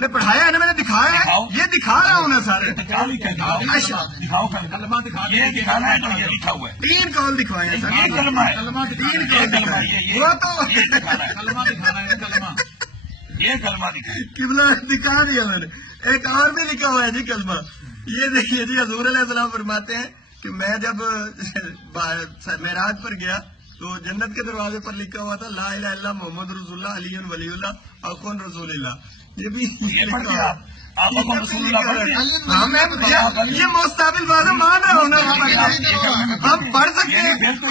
ने पढ़ाया है ना, मैंने दिखाया है, ये दिखा रहा हूँ ना सर। दिखाओ कलमा दिखा, ये दिखाना है तो ये लिखा हुआ है। 3 कॉल दिखवाए हैं सर। ये कलमा है, कलमा 3 कॉल दिखाए, वो तो दिखाना है, कलमा दिखाना है, कलमा, ये कलमा दिखाना। किबला दिखा दिया मैंने। एक और भी लिखा हुआ है जी कलमा, ये देखिए जी, हजूर अलैहिस्सलाम फरमाते हैं कि मैं जब मेराज पर गया तो जन्नत के दरवाजे पर लिखा हुआ था ला इलाहा इल्लल्लाह मोहम्मद रसूलुल्लाह अलीयुन वलीयुल्लाह अखुन रसूलुल्लाह। ये भी आप ये मुस्ताबिल बात मान रहा हूँ ना, हम पढ़ सकते हैं, तो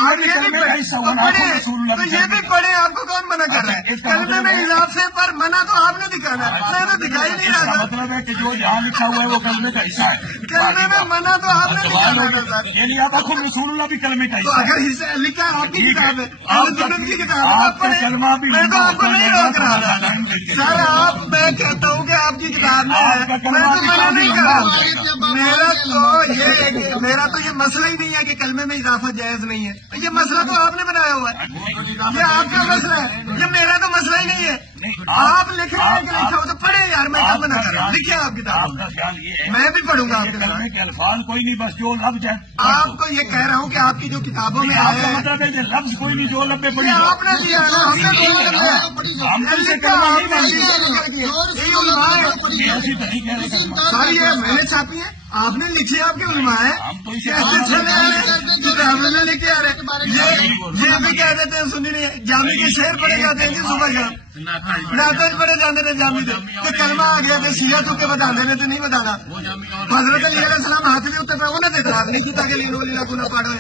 ये भी पढ़े, आपको कौन मना कर रहा है? कलमे में इजाफे पर मना तो आपने दिखाना है, मैं तो दिखाई नहीं रहा। मतलब है कि जो यहाँ लिखा हुआ है वो कलमे का हिस्सा है। कलमे में मना तो आपने दिखाना है सर। यानी आप खुद रसूलुल्लाह भी कलमे का तो हिस्सा है। अगर हिस्सा लिखा है आपकी किताब है, की किताब है, कलमा भी, मैं तो आपको नहीं रोक रहा था सर। आप, मैं कहता हूँ कि आपकी किताब में है, मैं तो मना नहीं कर रहा। मेरा तो ये मसला ही नहीं है कि कलमे में इजाफा जायज नहीं है, ये मसला तो आपने बनाया हुआ है, ये आपका मसला है, ये मेरा तो मसला ही नहीं है। आप लिख रहे हैं कि लिखा हो तो पढ़े यार, मैं क्या मना कर रहा हूँ, लिखिए आप किताब। मैं भी पढ़ूंगा आपके कलमे के अल्फाज कोई नहीं, बस जो लफ्ज है। आपको ये कह रहा हूँ कि आपकी जो किताबों में आपका मतलब है कि लफ्ज कोई नहीं, जो लब्बे पड़ी आपने दिया ना, हमने सारी है, मैंने छापी है, आपने लिखी है, आपके उलमा है, हमने लिखे आ रहे। ये भी कह देते हैं सुनी नहीं, जामी के शेर पड़े जाते हैं सुबह शाम, नाटक पड़े जाते थे जामी से, तो कलमा आ गया कि सिया तो के बता देने तो नहीं बताना। हजरत अली अलैहिस्सलाम हाथ भी उत्ते पे उन्हें देता नहीं जूता के लिए लीला गुना पाड़ो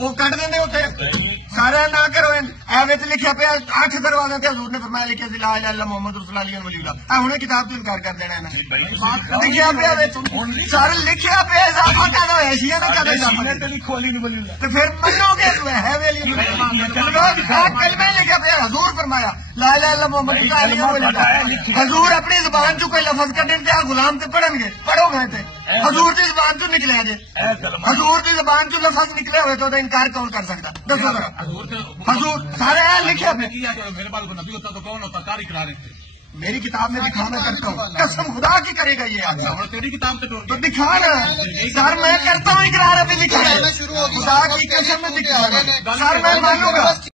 वो कट देंगे उत्ते सारे ना करो एवं लिखा पे 8 दरवाजे के हजूर ने फरमाया लिखे ला इलाहा इल्लल्लाह मोहम्मद रसूलुल्लाह अलीयुन वलीयुल्लाह। हुणे किताब तो इनकार कर देना है ना, लिखा पे सारे लिखा पे इजाफा कर दो, एशिया ने कर इजाफा तो लिखो अली वलीयुल्लाह, तो फिर मनोगे तो है वे अली कलमे लिखा पे हजूर फरमाया ला इलाहा इल्लल्लाह मोहम्मद रसूलुल्लाह अलीयुन वलीयुल्लाह। हजूर अपनी जुबान चो कोई लफज कटे ते गुलाम ते पढ़नगे, पढ़ो गए थे हजूर की जुबान चो निकले जे, हजूर की जुबान चो लफज निकले हुए तो इनकार कौन कर सकता? दसो हजूर सारे लिखे मेरे बाल को नबी होता तो कौन होता? कारी करा रहे थे। मेरी किताब में दिखाना करता हूँ, कसम खुदा की करेगा ये आदमी। तेरी किताब तो दिखा रहा है सर, मैं करता हूँ इकरार, अभी दिखा रहा है, खुदा की कसम में दिखा रहा है सर, मैं मानूंगा।